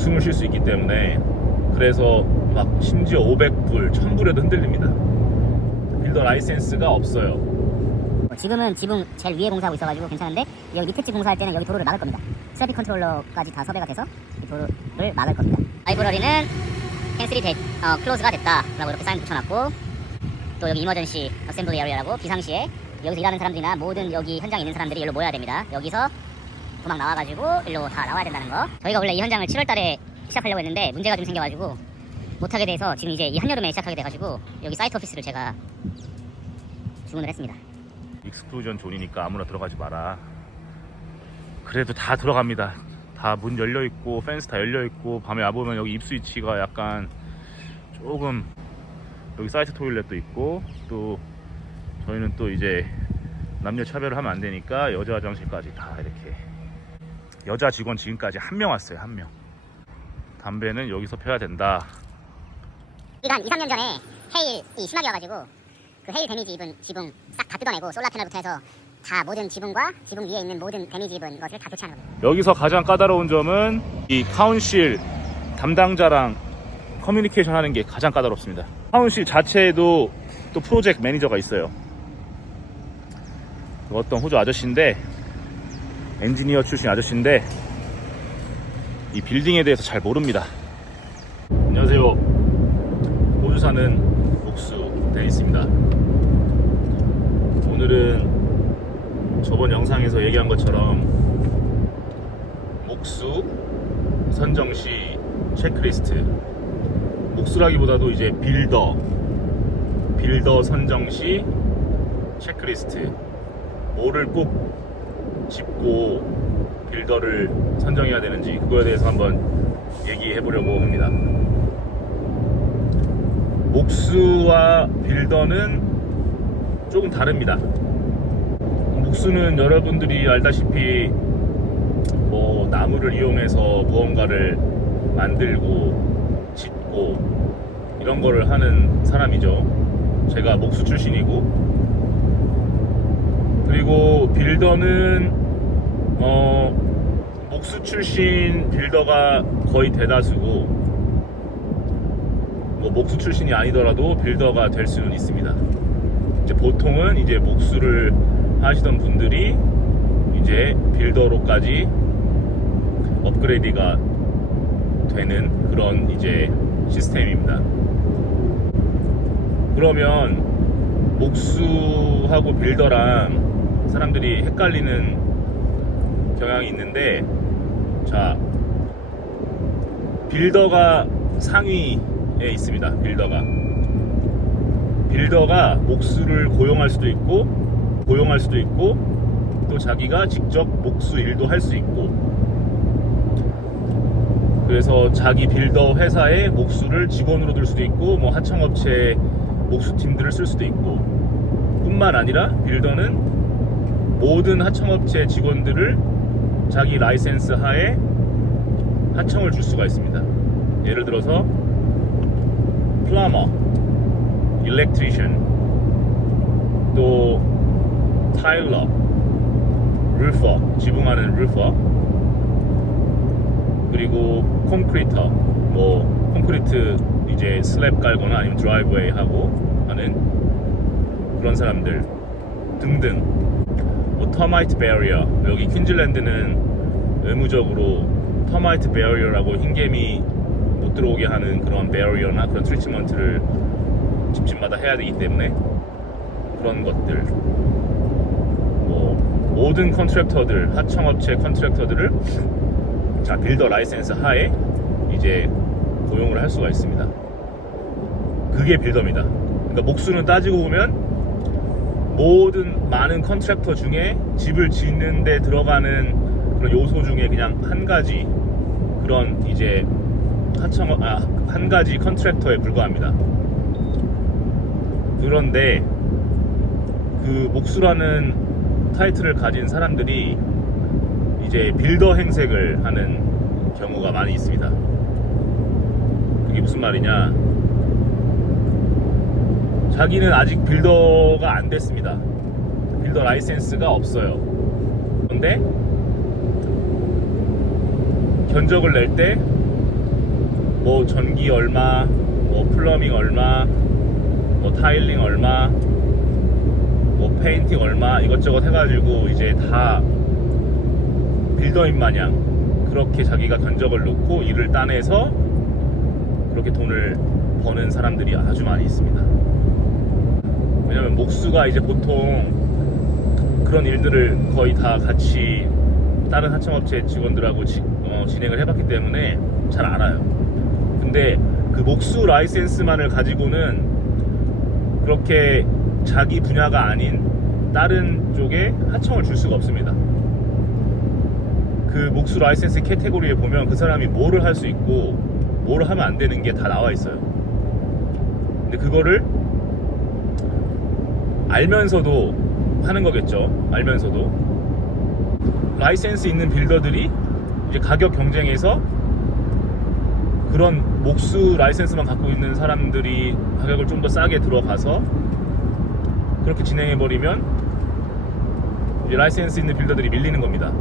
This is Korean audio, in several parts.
숨을 쉴 수 있기 때문에, 그래서 막 심지어 500불, 1000불에도 흔들립니다. 빌더 라이센스가 없어요. 지금은 지붕 제일 위에 공사하고 있어가지고 괜찮은데, 여기 밑에 집 공사할 때는 여기 도로를 막을 겁니다. 트래픽 컨트롤러까지 다 섭외가 돼서 이 도로를 막을 겁니다. 라이브러리는 캔슬이 클로즈가 됐다 라고 이렇게 사인 붙여놨고, 또 여기 이머전시 어셈블리 에리어라고, 비상시에 여기서 일하는 사람들이나 모든 여기 현장에 있는 사람들이 여기로 모여야 됩니다. 여기서 도망 나와가지고 일로 다 나와야 된다는 거. 저희가 원래 이 현장을 7월달에 시작하려고 했는데 문제가 좀 생겨가지고 못하게 돼서 지금 이제 이 한여름에 시작하게 돼가지고 여기 사이트 오피스를 제가 주문을 했습니다. 익스클루전 존이니까 아무나 들어가지 마라. 그래도 다 들어갑니다. 다 문 열려있고 펜스 다 열려있고, 밤에 와보면 여기 입수 위치가 약간 조금, 여기 사이트 토일렛도 있고, 또 저희는 또 이제 남녀 차별을 하면 안 되니까 여자 화장실까지 다 이렇게. 여자 직원 지금까지 한 명 왔어요. 한 명. 담배는 여기서 펴야 된다. 우리가 한 2, 3년 전에 헤일이 심하게 와가지고 그 헤일 데미지 입은 지붕 싹 다 뜯어내고 솔라 패널부터 해서 다 모든 지붕과 지붕 위에 있는 모든 데미지 입은 것을 다 교체하는 겁니다. 여기서 가장 까다로운 점은 이 카운실 담당자랑 커뮤니케이션 하는 게 가장 까다롭습니다. 카운실 자체에도 또 프로젝트 매니저가 있어요. 어떤 호주 아저씨인데, 엔지니어 출신 아저씨인데 이 빌딩에 대해서 잘 모릅니다. 안녕하세요. 호주 사는 목수 데니스입니다. 오늘은 저번 영상에서 얘기한 것처럼 목수 선정시 체크리스트, 목수라기보다도 이제 빌더 선정시 체크리스트, 뭐를 꼭 짚고 빌더를 선정해야 되는지 그거에 대해서 한번 얘기해 보려고 합니다. 목수와 빌더는 조금 다릅니다. 목수는 여러분들이 알다시피 뭐 나무를 이용해서 무언가를 만들고 짓고 이런 거를 하는 사람이죠. 제가 목수 출신이고, 그리고 빌더는 목수 출신 빌더가 거의 대다수고, 뭐 목수 출신이 아니더라도 빌더가 될 수는 있습니다. 이제 보통은 이제 목수를 하시던 분들이 이제 빌더로까지 업그레이드가 되는 그런 이제 시스템입니다. 그러면 목수하고 빌더랑 사람들이 헷갈리는 경향이 있는데, 자, 빌더가 상위에 있습니다. 빌더가 목수를 고용할 수도 있고 또 자기가 직접 목수 일도 할 수 있고, 그래서 자기 빌더 회사에 목수를 직원으로 둘 수도 있고, 뭐 하청업체 목수팀들을 쓸 수도 있고, 뿐만 아니라 빌더는 모든 하청업체 직원들을 자기 라이센스 하에 하청을 줄 수가 있습니다. 예를 들어서 플러머, 일렉트리션, 또 타일러, 루퍼, 지붕하는 루퍼, 그리고 콘크리터, 뭐 콘크리트 이제 슬랩 깔거나 아니면 드라이브웨이 하고 하는 그런 사람들 등등. 뭐 터마이트 베리어, 여기 퀸즐랜드는 의무적으로 터마이트 베리어라고 흰개미 못 들어오게 하는 그런 베리어나 그런 트리트먼트를 집집마다 해야 되기 때문에 그런 것들. 뭐 모든 컨트랙터들, 하청업체 컨트랙터들을 자 빌더 라이센스 하에 이제 고용을 할 수가 있습니다. 그게 빌더입니다. 그러니까 목수는 따지고 보면 모든 많은 컨트랙터 중에 집을 짓는 데 들어가는 그런 요소 중에 그냥 한 가지 그런 이제 한 가지 컨트랙터에 불과합니다. 그런데 그 목수라는 타이틀을 가진 사람들이 이제 빌더 행색을 하는 경우가 많이 있습니다. 그게 무슨 말이냐? 자기는 아직 빌더가 안 됐습니다. 빌더 라이센스가 없어요. 그런데 견적을 낼 때 뭐 전기 얼마, 뭐 플러밍 얼마, 뭐 타일링 얼마, 뭐 페인팅 얼마 이것저것 해가지고 이제 다 빌더인 마냥 그렇게 자기가 견적을 놓고 일을 따내서 그렇게 돈을 버는 사람들이 아주 많이 있습니다. 왜냐면 목수가 이제 보통 그런 일들을 거의 다 같이 다른 하청업체 직원들하고 진행을 해봤기 때문에 잘 알아요. 근데 그 목수 라이센스만을 가지고는 그렇게 자기 분야가 아닌 다른 쪽에 하청을 줄 수가 없습니다. 그 목수 라이센스 캐테고리에 보면 그 사람이 뭐를 할 수 있고 뭐를 하면 안 되는 게 다 나와 있어요. 근데 그거를 알면서도 하는 거겠죠. 알면서도 라이센스 있는 빌더들이 이제 가격 경쟁에서 그런 목수 라이센스만 갖고 있는 사람들이 가격을 좀 더 싸게 들어가서 그렇게 진행해버리면 이제 라이센스 있는 빌더들이 밀리는 겁니다.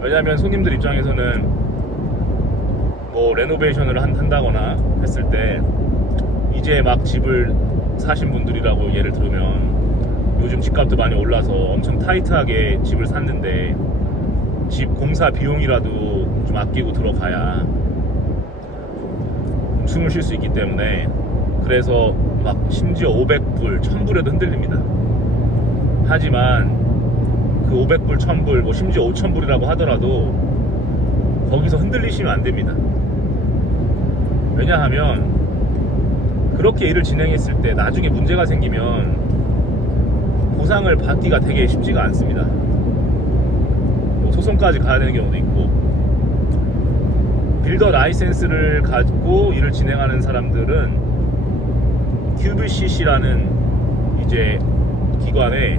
왜냐하면 손님들 입장에서는 뭐 레노베이션을 한다거나 했을 때 이제 막 집을 사신 분들이라고 예를 들면 요즘 집값도 많이 올라서 엄청 타이트하게 집을 샀는데 집 공사 비용이라도 좀 아끼고 들어가야 숨을 쉴 수 있기 때문에 그래서 막 심지어 500불, 1000불에도 흔들립니다. 하지만 그 500불, 1000불, 뭐 심지어 5000불이라고 하더라도 거기서 흔들리시면 안 됩니다. 왜냐하면 그렇게 일을 진행했을 때 나중에 문제가 생기면 보상을 받기가 되게 쉽지가 않습니다. 뭐 소송까지 가야 되는 경우도 있고 빌더 라이센스를 가지고 일을 진행하는 사람들은 QBCC라는 이제 기관에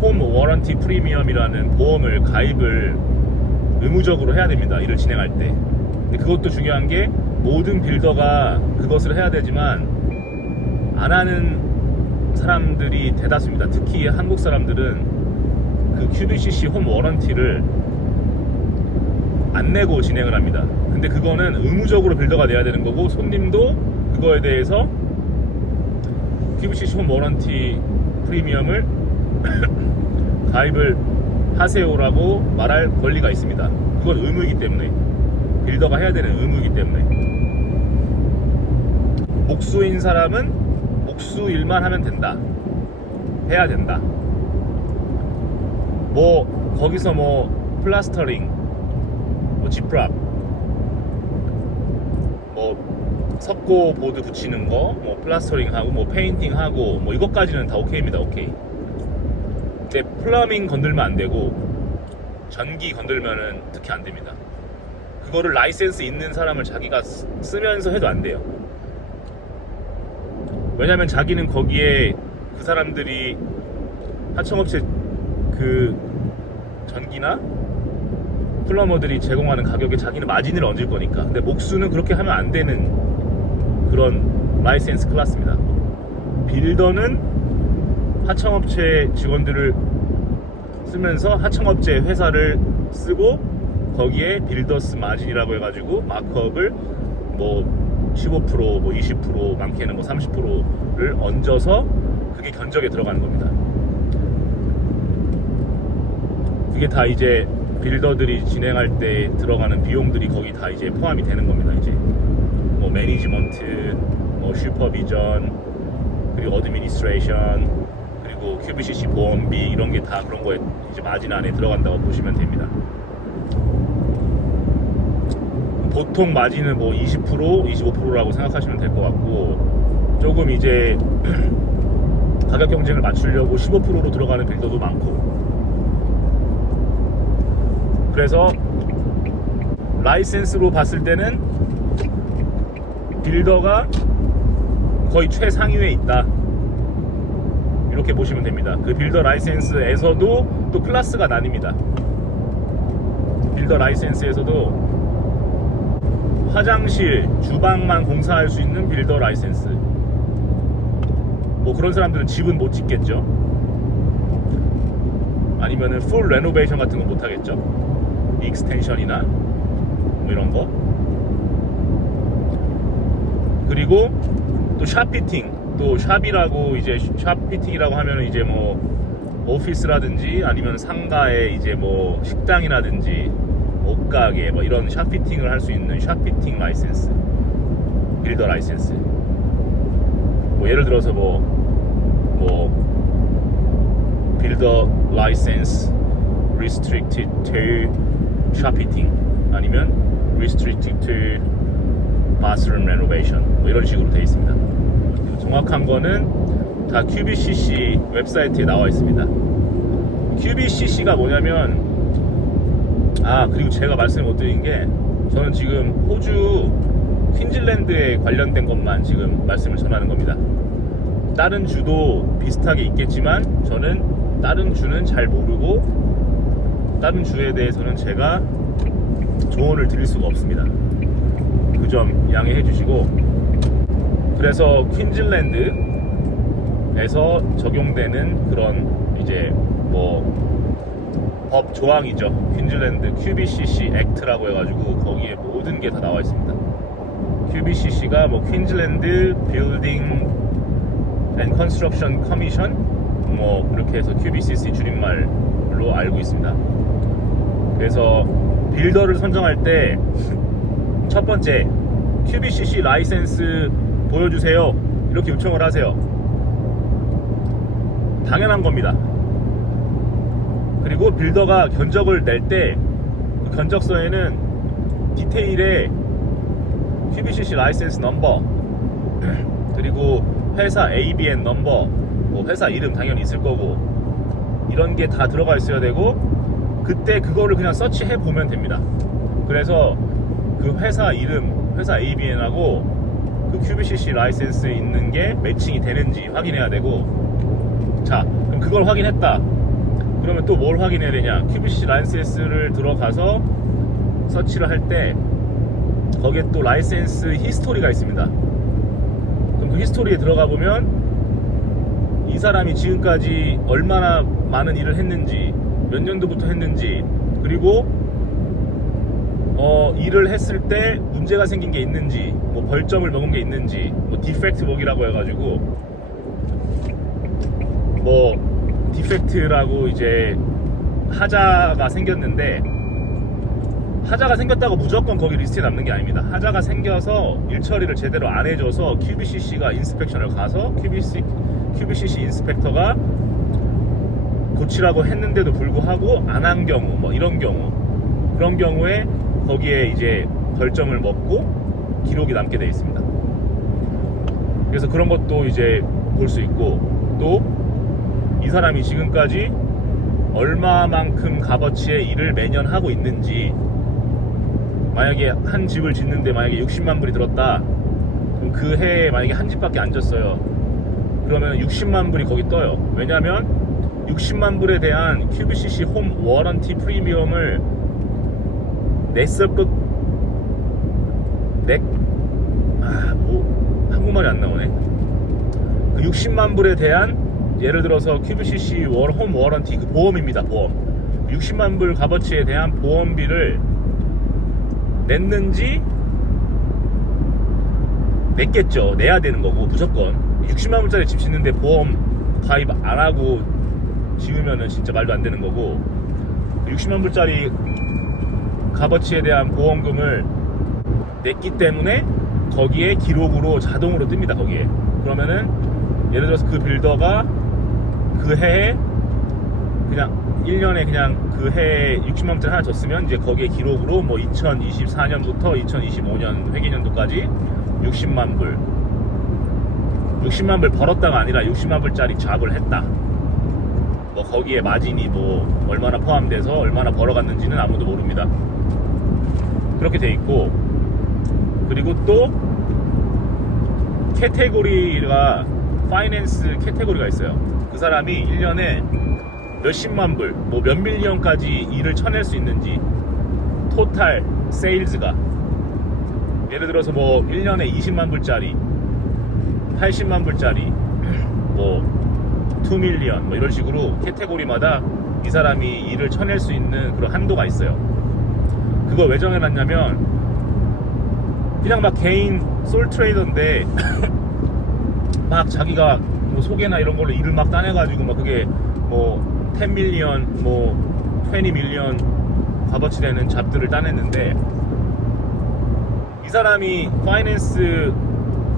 홈 워런티 프리미엄이라는 보험을 가입을 의무적으로 해야 됩니다. 일을 진행할 때. 근데 그것도 중요한 게 모든 빌더가 그것을 해야 되지만 안 하는 사람들이 대다수입니다. 특히 한국 사람들은 그 QBCC 홈 워런티를 안 내고 진행을 합니다. 근데 그거는 의무적으로 빌더가 내야 되는 거고 손님도 그거에 대해서 QBCC 홈 워런티 프리미엄을 가입을 하세요라고 말할 권리가 있습니다. 그건 의무이기 때문에 빌더가 해야 되는 의무이기 때문에 목수인 사람은 목수 일만 하면 된다. 해야 된다. 뭐 거기서 뭐 플라스터링, 뭐 지프랍, 뭐 석고 보드 붙이는 거, 뭐 플라스터링 하고 뭐 페인팅 하고 뭐 이것까지는 다 오케이입니다. 오케이. 근데 플러밍 건들면 안 되고 전기 건들면은 특히 안 됩니다. 그거를 라이센스 있는 사람을 자기가 쓰면서 해도 안 돼요. 왜냐면 자기는 거기에 그 사람들이 하청업체 그 전기나 플러머들이 제공하는 가격에 자기는 마진을 얹을 거니까. 근데 목수는 그렇게 하면 안 되는 그런 라이센스 클래스입니다. 빌더는 하청업체 직원들을 쓰면서 하청업체 회사를 쓰고 거기에 빌더스 마진이라고 해가지고 마크업을 뭐 15%, 뭐 20%, 많게는 뭐 30%를 얹어서 그게 견적에 들어가는 겁니다. 그게 다 이제 빌더들이 진행할 때 들어가는 비용들이 거기 다 이제 포함이 되는 겁니다. 이제 뭐 매니지먼트, 뭐 슈퍼비전, 그리고 어드미니스트레이션, 그리고 QBCC 보험비 이런 게 다 그런 거에 이제 마진 안에 들어간다고 보시면 됩니다. 보통 마진은 뭐 20%, 25%라고 생각하시면 될 것 같고 조금 이제 가격 경쟁을 맞추려고 15%로 들어가는 빌더도 많고 그래서 라이센스로 봤을 때는 빌더가 거의 최상위에 있다 이렇게 보시면 됩니다. 그 빌더 라이센스에서도 또 클래스가 나뉩니다. 빌더 라이센스에서도 화장실, 주방만 공사할 수 있는 빌더 라이센스 뭐 그런 사람들은 집은 못 짓겠죠. 아니면은 풀 레노베이션 같은 거 못 하겠죠. 익스텐션이나 뭐 이런 거. 그리고 또 샵피팅, 또 샵이라고 이제 샵피팅이라고 하면은 이제 뭐 오피스라든지 아니면 상가에 이제 뭐 식당이라든지 옷가게 뭐 이런 샵피팅을 할 수 있는 샵피팅 라이센스, 빌더 라이센스. 뭐 예를 들어서 뭐 빌더 라이센스 restricted to 샵피팅, 아니면 restricted to bathroom renovation, 뭐 이런 식으로 되어 있습니다. 정확한 거는 다 QBCC 웹사이트에 나와 있습니다. QBCC가 뭐냐면, 그리고 제가 말씀을 못 드린 게, 저는 지금 호주 퀸즐랜드에 관련된 것만 지금 말씀을 전하는 겁니다. 다른 주도 비슷하게 있겠지만 저는 다른 주는 잘 모르고 다른 주에 대해서는 제가 조언을 드릴 수가 없습니다. 그 점 양해해 주시고, 그래서 퀸즐랜드에서 적용되는 그런 이제 뭐 법 조항이죠. 퀸즐랜드 QBCC 액트라고 해가지고 거기에 모든 게 다 나와 있습니다. QBCC가 뭐 퀸즐랜드 빌딩 앤 컨스트럭션 커미션, 뭐 그렇게 해서 QBCC 줄임말로 알고 있습니다. 그래서 빌더를 선정할 때 첫 번째, QBCC 라이센스 보여주세요, 이렇게 요청을 하세요. 당연한 겁니다. 그리고 빌더가 견적을 낼 때 그 견적서에는 디테일에 QBCC 라이센스 넘버, 그리고 회사 ABN 넘버, 뭐 회사 이름 당연히 있을 거고, 이런 게 다 들어가 있어야 되고, 그때 그거를 그냥 서치해 보면 됩니다. 그래서 그 회사 이름, 회사 ABN하고 그 QBCC 라이센스에 있는 게 매칭이 되는지 확인해야 되고, 자, 그럼 그걸 확인했다. 그러면 또 뭘 확인해야 되냐? QBCC 라이센스를 들어가서 서치를 할 때 거기에 또 라이센스 히스토리가 있습니다. 그럼 그 히스토리에 들어가 보면 이 사람이 지금까지 얼마나 많은 일을 했는지, 몇 년도부터 했는지, 그리고 일을 했을 때 문제가 생긴 게 있는지, 뭐 벌점을 먹은 게 있는지, 뭐 디펙트 먹이라고 해가지고, 뭐 디펙트라고 이제 하자가 생겼는데, 하자가 생겼다고 무조건 거기 리스트에 남는 게 아닙니다. 하자가 생겨서 일 처리를 제대로 안 해줘서 QBCC가 인스펙션을 가서 QBCC 인스펙터가 고치라고 했는데도 불구하고 안 한 경우, 뭐 이런 경우, 그런 경우에 거기에 이제 벌점을 먹고 기록이 남게 되어 있습니다. 그래서 그런 것도 이제 볼 수 있고, 또 이 사람이 지금까지 얼마만큼 값어치의 일을 매년 하고 있는지, 만약에 한 집을 짓는데 만약에 60만 불이 들었다, 그럼 그 해에 만약에 한 집밖에 안 졌어요. 그러면 60만 불이 거기 떠요. 왜냐면 60만 불에 대한 QBCC 홈 워런티 프리미엄을 한국말이 안 나오네. 그 60만 불에 대한, 예를 들어서 QBCC 홈 워런티, 그 보험입니다. 보험 60만 불 값어치에 대한 보험비를 냈는지, 냈겠죠. 내야 되는 거고 무조건. 60만 불짜리 집 짓는데 보험 가입 안 하고 지으면은 진짜 말도 안 되는 거고, 60만 불짜리 값어치에 대한 보험금을 냈기 때문에 거기에 기록으로 자동으로 뜹니다. 거기에. 그러면은 예를 들어서 그 빌더가 그 해에 그냥 1년에 그냥 그 해에 60만 불짜리 하나 줬으면, 이제 거기에 기록으로 뭐 2024년부터 2025년 회계년도까지 60만 불 벌었다가 아니라 60만 불짜리 잡을 했다. 뭐 거기에 마진이 뭐 얼마나 포함돼서 얼마나 벌어갔는지는 아무도 모릅니다. 그렇게 돼 있고, 그리고 또 캐테고리가, 파이낸스 캐테고리가 있어요. 그 사람이 1년에 몇십만 불, 뭐 몇 밀리언까지 일을 쳐낼 수 있는지, 토탈 세일즈가 예를 들어서 뭐 1년에 20만 불짜리, 80만 불짜리, 뭐 2밀리언, 뭐 이런 식으로 캐테고리마다 이 사람이 일을 쳐낼 수 있는 그런 한도가 있어요. 그걸 왜 정해놨냐면, 그냥 막 개인 솔 트레이더인데 막 자기가 뭐 소개나 이런 걸로 일을 막 따내가지고 막 그게 뭐 10 밀리언 뭐 20 밀리언 값어치 되는 잡들을 따냈는데, 이 사람이 파이낸스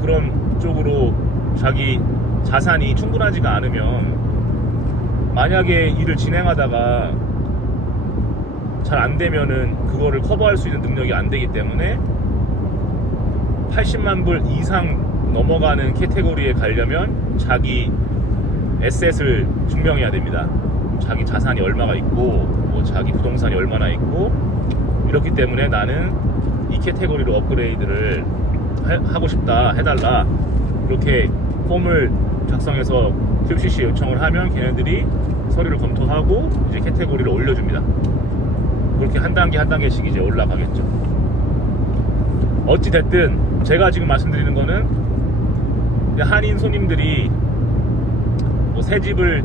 그런 쪽으로 자기 자산이 충분하지가 않으면, 만약에 일을 진행하다가 잘 안 되면은 그거를 커버할 수 있는 능력이 안 되기 때문에 80만 불 이상 넘어가는 캐테고리에 가려면 자기 에셋을 증명해야 됩니다. 자기 자산이 얼마가 있고 뭐 자기 부동산이 얼마나 있고, 이렇기 때문에 나는 이 캐테고리로 업그레이드를 하고 싶다, 해달라, 이렇게 폼을 작성해서 QCC에 요청을 하면 걔네들이 서류를 검토하고 이제 캐테고리를 올려줍니다. 그렇게 한 단계 한 단계씩 이제 올라가겠죠. 어찌 됐든 제가 지금 말씀드리는 거는, 한인 손님들이 뭐 새 집을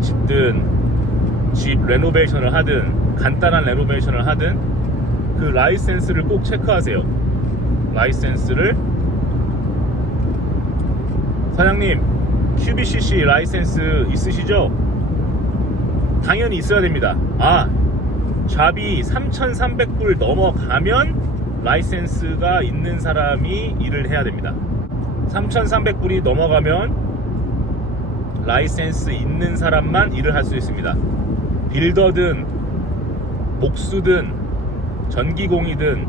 짓든 집 레노베이션을 하든 간단한 레노베이션을 하든 그 라이센스를 꼭 체크하세요. 라이센스를, 사장님 QBCC 라이센스 있으시죠? 당연히 있어야 됩니다. 잡이 3,300불 넘어가면 라이센스가 있는 사람이 일을 해야 됩니다. 3,300불이 넘어가면 라이센스 있는 사람만 일을 할 수 있습니다. 빌더든 목수든 전기공이든,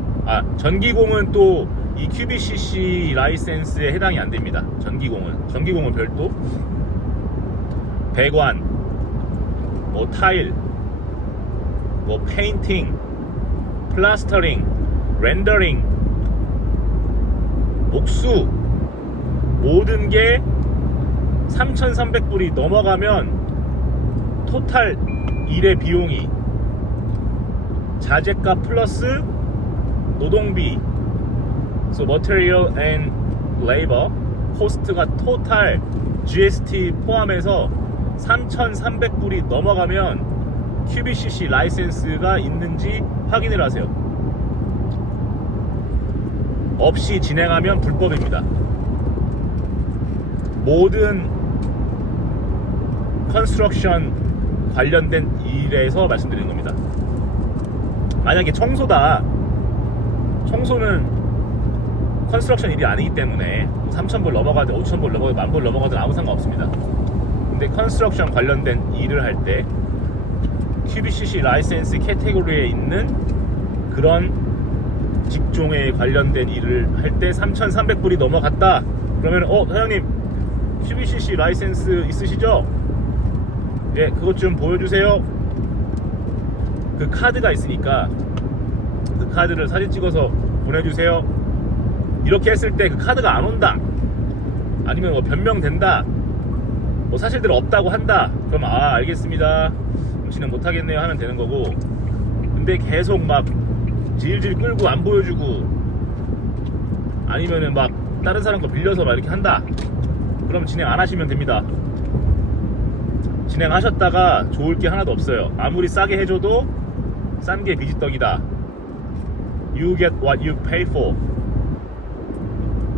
전기공은 또 이 QBCC 라이센스에 해당이 안 됩니다. 전기공은 별도. 배관, 뭐 타일, 뭐 페인팅, 플라스터링, 렌더링, 목수, 모든 게 3,300불이 넘어가면 토탈 일의 비용이 자재값 플러스 노동비, so material and labor 코스트가 토탈 GST 포함해서 3,300불이 넘어가면 QBCC 라이센스가 있는지 확인을 하세요. 없이 진행하면 불법입니다. 모든 컨스트럭션 관련된 일에서 말씀드리는 겁니다. 만약에 청소다, 청소는 컨스트럭션 일이 아니기 때문에 3,000불 넘어가든 5,000불 넘어가든 10,000불 넘어가든 아무 상관없습니다. 근데 컨스트럭션 관련된 일을 할 때 QBCC 라이센스 캐테고리에 있는 그런 직종에 관련된 일을 할 때 3,300불이 넘어갔다 그러면 사장님 QBCC 라이센스 있으시죠? 예, 그것 좀 보여주세요. 그 카드가 있으니까 그 카드를 사진 찍어서 보내주세요. 이렇게 했을 때 그 카드가 안 온다, 아니면 뭐 변명된다, 뭐 사실대로 없다고 한다, 그럼 알겠습니다, 진행 못하겠네요 하면 되는 거고. 근데 계속 막 질질 끌고 안 보여주고, 아니면은 막 다른 사람 거 빌려서 막 이렇게 한다, 그럼 진행 안 하시면 됩니다. 진행하셨다가 좋을 게 하나도 없어요. 아무리 싸게 해줘도 싼 게 비지떡이다. You get what you pay for.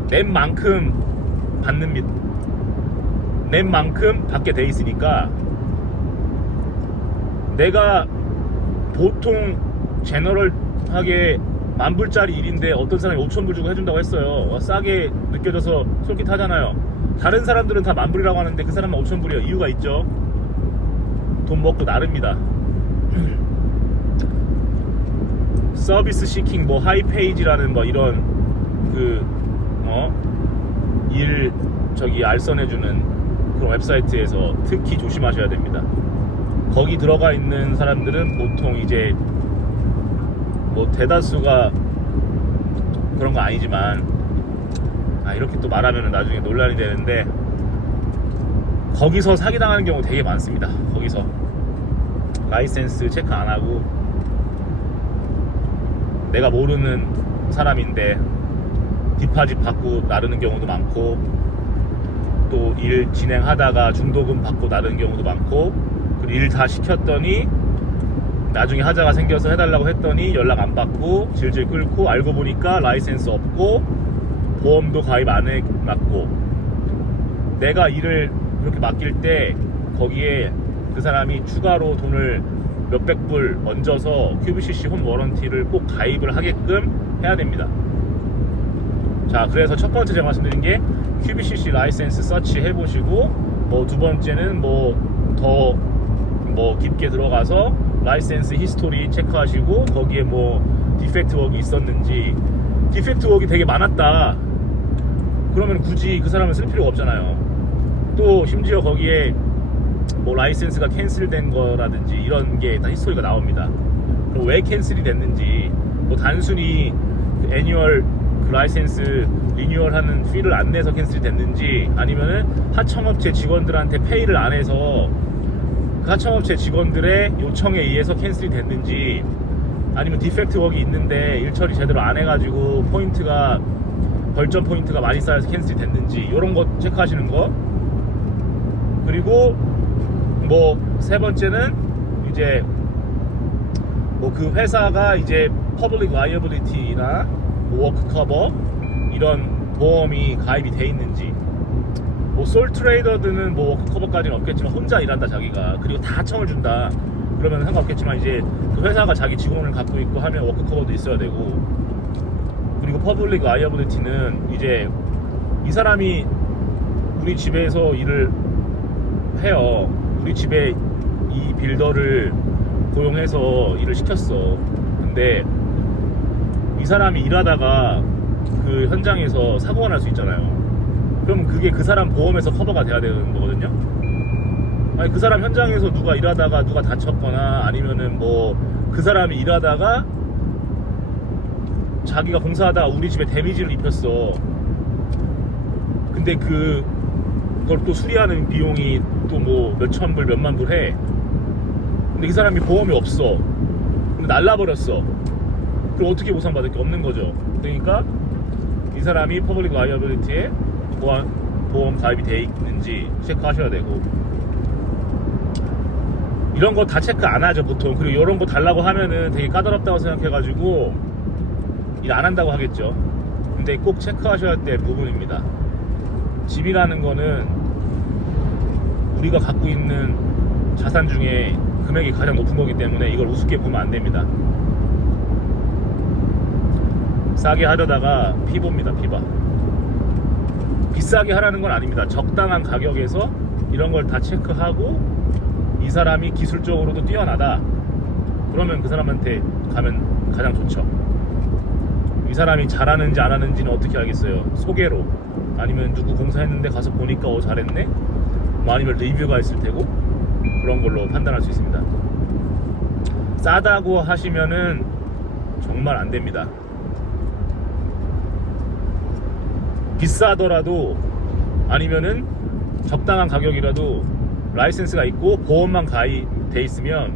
낸 만큼 낸 만큼 받게 돼 있으니까, 내가 보통 제너럴하게 10,000불짜리 일인데 어떤 사람이 5,000불 주고 해준다고 했어요. 싸게 느껴져서 솔깃하잖아요. 다른 사람들은 다 10,000불이라고 하는데 그 사람만 5,000불이에요. 이유가 있죠. 돈 먹고 나릅니다. 서비스 시킹, 뭐 하이페이지라는 뭐 이런 일 알선해주는 그런 웹사이트에서 특히 조심하셔야 됩니다. 거기 들어가 있는 사람들은 보통 이제 뭐 대다수가 그런 거 아니지만, 이렇게 또 말하면 나중에 논란이 되는데, 거기서 사기당하는 경우 되게 많습니다. 거기서 라이센스 체크 안 하고 내가 모르는 사람인데 디파짓 받고 나르는 경우도 많고, 또 일 진행하다가 중도금 받고 나르는 경우도 많고, 그리고 일 다 시켰더니 나중에 하자가 생겨서 해달라고 했더니 연락 안 받고 질질 끌고 알고 보니까 라이센스 없고 보험도 가입 안 해놨고, 내가 일을 그렇게 맡길 때 거기에 그 사람이 추가로 돈을 몇백 불 얹어서 QBCC 홈 워런티를 꼭 가입을 하게끔 해야 됩니다. 자, 그래서 첫 번째 제가 말씀드린 게 QBCC 라이센스 서치 해보시고, 뭐 두 번째는 더 깊게 들어가서 라이센스 히스토리 체크하시고, 거기에 뭐 디펙트 웍이 있었는지, 디펙트 웍이 되게 많았다 그러면 굳이 그 사람을 쓸 필요가 없잖아요. 또 심지어 거기에 뭐 라이센스가 캔슬된 거라든지 이런 게 다 히스토리가 나옵니다. 그리고 왜 캔슬이 됐는지, 뭐 단순히 그 애니얼 그 라이센스 리뉴얼 하는 피를 안 내서 캔슬이 됐는지, 아니면은 하청업체 직원들한테 페이를 안 해서 그 하청업체 직원들의 요청에 의해서 캔슬이 됐는지, 아니면 디펙트 웍이 있는데 일 처리 제대로 안 해가지고 포인트가 벌점 포인트가 많이 쌓여서 캔슬이 됐는지, 이런 거 체크하시는 거. 그리고 뭐 세 번째는 이제 뭐 그 회사가 이제 퍼블릭 라이어빌리티나 워크 커버 이런 보험이 가입이 돼 있는지, 뭐 솔트레이더드는 뭐 워크 커버까지는 없겠지만 혼자 일한다 자기가, 그리고 다 하청을 준다 그러면 상관없겠지만, 이제 그 회사가 자기 직원을 갖고 있고 하면 워크 커버도 있어야 되고, 그리고 퍼블릭 라이어빌리티는 이제 이 사람이 우리 집에서 일을 해요. 우리 집에 이 빌더를 고용해서 일을 시켰어. 근데 이 사람이 일하다가 그 현장에서 사고가 날 수 있잖아요. 그럼 그게 그 사람 보험에서 커버가 돼야 되는 거거든요. 아니, 그 사람 현장에서 누가 일하다가 누가 다쳤거나, 아니면은 뭐 그 사람이 일하다가 자기가 공사하다가 우리 집에 데미지를 입혔어. 근데 그걸 또 수리하는 비용이 또 뭐 몇천 불 몇만 불 해. 근데 이 사람이 보험이 없어. 근데 날라버렸어. 그럼 어떻게 보상받을 게 없는 거죠. 그러니까 이 사람이 퍼블릭 라이어빌리티에 보험 가입이 돼 있는지 체크하셔야 되고, 이런 거 다 체크 안 하죠 보통. 그리고 이런 거 달라고 하면은 되게 까다롭다고 생각해가지고 일 안 한다고 하겠죠. 근데 꼭 체크하셔야 될 부분입니다. 집이라는 거는 우리가 갖고 있는 자산 중에 금액이 가장 높은 거기 때문에 이걸 우습게 보면 안 됩니다. 싸게 하려다가 피보입니다. 피봐. 비싸게 하라는 건 아닙니다. 적당한 가격에서 이런 걸 다 체크하고, 이 사람이 기술적으로도 뛰어나다 그러면 그 사람한테 가면 가장 좋죠. 이 사람이 잘하는지 안 하는지는 어떻게 알겠어요? 소개로, 아니면 누구 공사했는데 가서 보니까 잘했네, 뭐 아니면 리뷰가 있을 테고, 그런 걸로 판단할 수 있습니다. 싸다고 하시면은 정말 안 됩니다. 비싸더라도, 아니면은 적당한 가격이라도 라이센스가 있고 보험만 가입돼 있으면,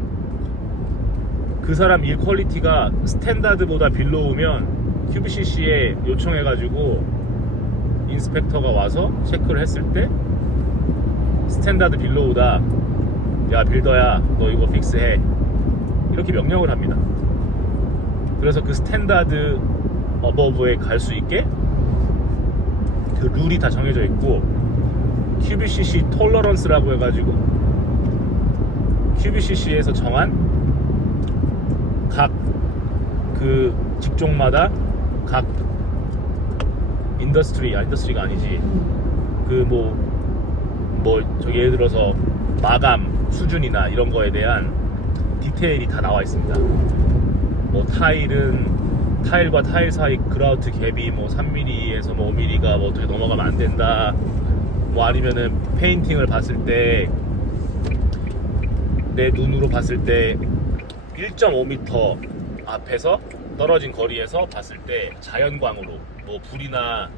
그 사람 일 퀄리티가 스탠다드보다 빌로우면 QBCC에 요청해가지고 인스펙터가 와서 체크를 했을 때 스탠다드 빌로우다, 야 빌더야 너 이거 픽스해, 이렇게 명령을 합니다. 그래서 그 스탠다드 어버브에 갈 수 있게 그 룰이 다 정해져 있고, QBCC 톨러런스라고 해가지고 QBCC에서 정한 각 그 직종마다 각 인더스트리가 아니지, 그 뭐 저기 예를 들어서 마감 수준이나 이런 거에 대한 디테일이 다 나와 있습니다. 뭐 타일과 타일 사이 그라우트 갭이 뭐 3mm에서 뭐 5mm가 뭐 어떻게 넘어가면 안 된다, 뭐 아니면은 페인팅을 봤을 때 내 눈으로 봤을 때 1.5m 앞에서 떨어진 거리에서 봤을 때 자연광으로 뭐 불이나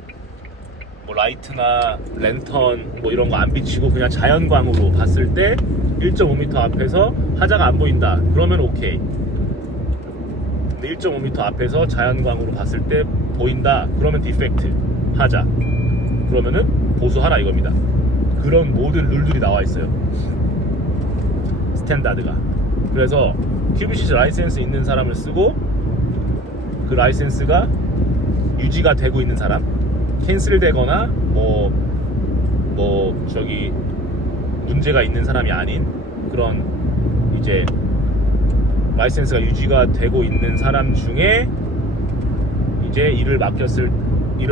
뭐 라이트나 랜턴 뭐 이런 거 안 비치고 그냥 자연광으로 봤을 때 1.5m 앞에서 하자가 안 보인다 그러면 오케이. 근데 1.5m 앞에서 자연광으로 봤을 때 보인다 그러면 디펙트 하자, 그러면은 보수하라 이겁니다. 그런 모든 룰들이 나와 있어요, 스탠다드가. 그래서 QBCC 라이센스 있는 사람을 쓰고 그 라이센스가 유지가 되고 있는 사람, 캔슬되거나 저기 문제가 있는 사람이 아닌 그런 이제 라이센스가 유지가 되고 있는 사람 중에 이제 일을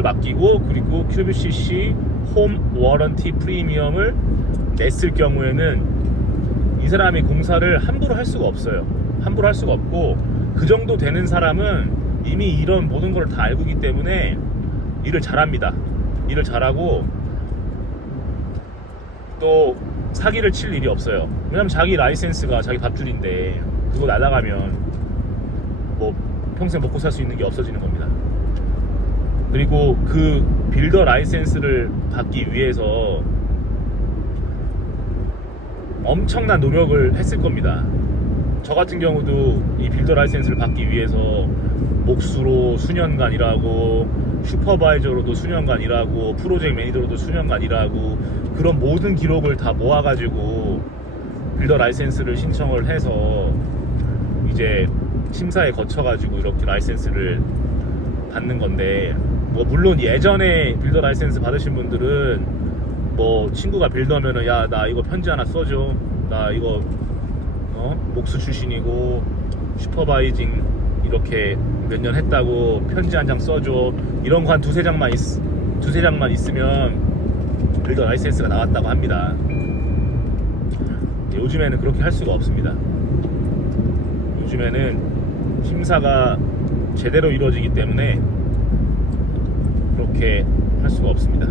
맡기고 그리고 QBCC 홈 워런티 프리미엄을 냈을 경우에는 이 사람이 공사를 함부로 할 수가 없어요. 함부로 할 수가 없고 그 정도 되는 사람은 이미 이런 모든 걸 다 알고 있기 때문에 일을 잘합니다. 일을 잘하고 또 사기를 칠 일이 없어요. 왜냐면 자기 라이센스가 자기 밥줄인데 그거 날아가면 뭐 평생 먹고 살 수 있는 게 없어지는 겁니다. 그리고 그 빌더 라이센스를 받기 위해서 엄청난 노력을 했을 겁니다. 저 같은 경우도 이 빌더 라이센스를 받기 위해서 목수로 수년간 일하고 슈퍼바이저로도 수년간 일하고 프로젝트 매니저로도 수년간 일하고 그런 모든 기록을 다 모아가지고 빌더 라이센스를 신청을 해서 이제 심사에 거쳐가지고 이렇게 라이센스를 받는 건데 뭐 물론 예전에 빌더 라이센스 받으신 분들은 뭐 친구가 빌더면은 야 나 이거 편지 하나 써줘, 나 이거 목수 출신이고 슈퍼바이징 이렇게 몇 년 했다고 편지 한 장 써줘, 이런 거 한 두세 장만 있으면 빌더 라이센스가 나왔다고 합니다. 요즘에는 그렇게 할 수가 없습니다. 요즘에는 심사가 제대로 이루어지기 때문에 그렇게 할 수가 없습니다.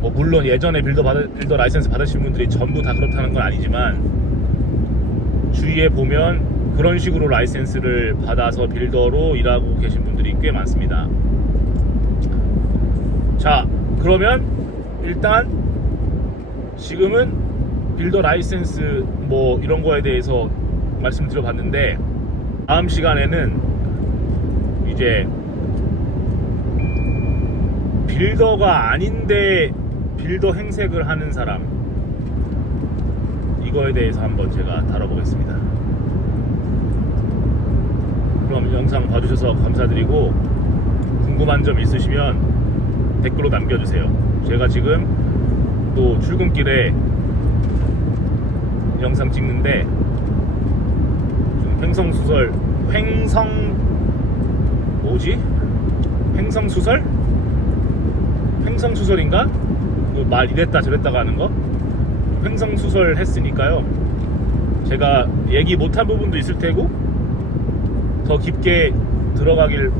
뭐 물론 예전에 빌더 라이센스 받으신 분들이 전부 다 그렇다는 건 아니지만 주위에 보면 그런 식으로 라이센스를 받아서 빌더로 일하고 계신 분들이 꽤 많습니다. 자, 그러면 일단 지금은 빌더 라이센스 뭐 이런 거에 대해서 말씀드려봤는데 다음 시간에는 이제 빌더가 아닌데 빌더 행색을 하는 사람, 이거에 대해서 한번 제가 다뤄보겠습니다. 그럼 영상 봐주셔서 감사드리고 궁금한 점 있으시면 댓글로 남겨주세요. 제가 지금 또 출근길에 영상 찍는데 횡성수설인가? 말 이랬다 저랬다가 하는 거? 횡성수설 했으니까요. 제가 얘기 못한 부분도 있을 테고 더 깊게 들어가길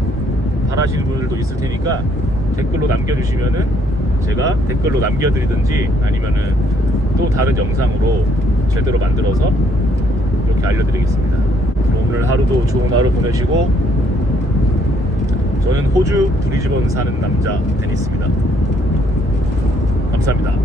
바라시는 분들도 있을 테니까 댓글로 남겨주시면은 제가 댓글로 남겨드리든지 아니면은 또 다른 영상으로 제대로 만들어서 이렇게 알려드리겠습니다. 오늘 하루도 좋은 하루 보내시고, 저는 호주 브리즈번 사는 남자 데니스입니다. 감사합니다.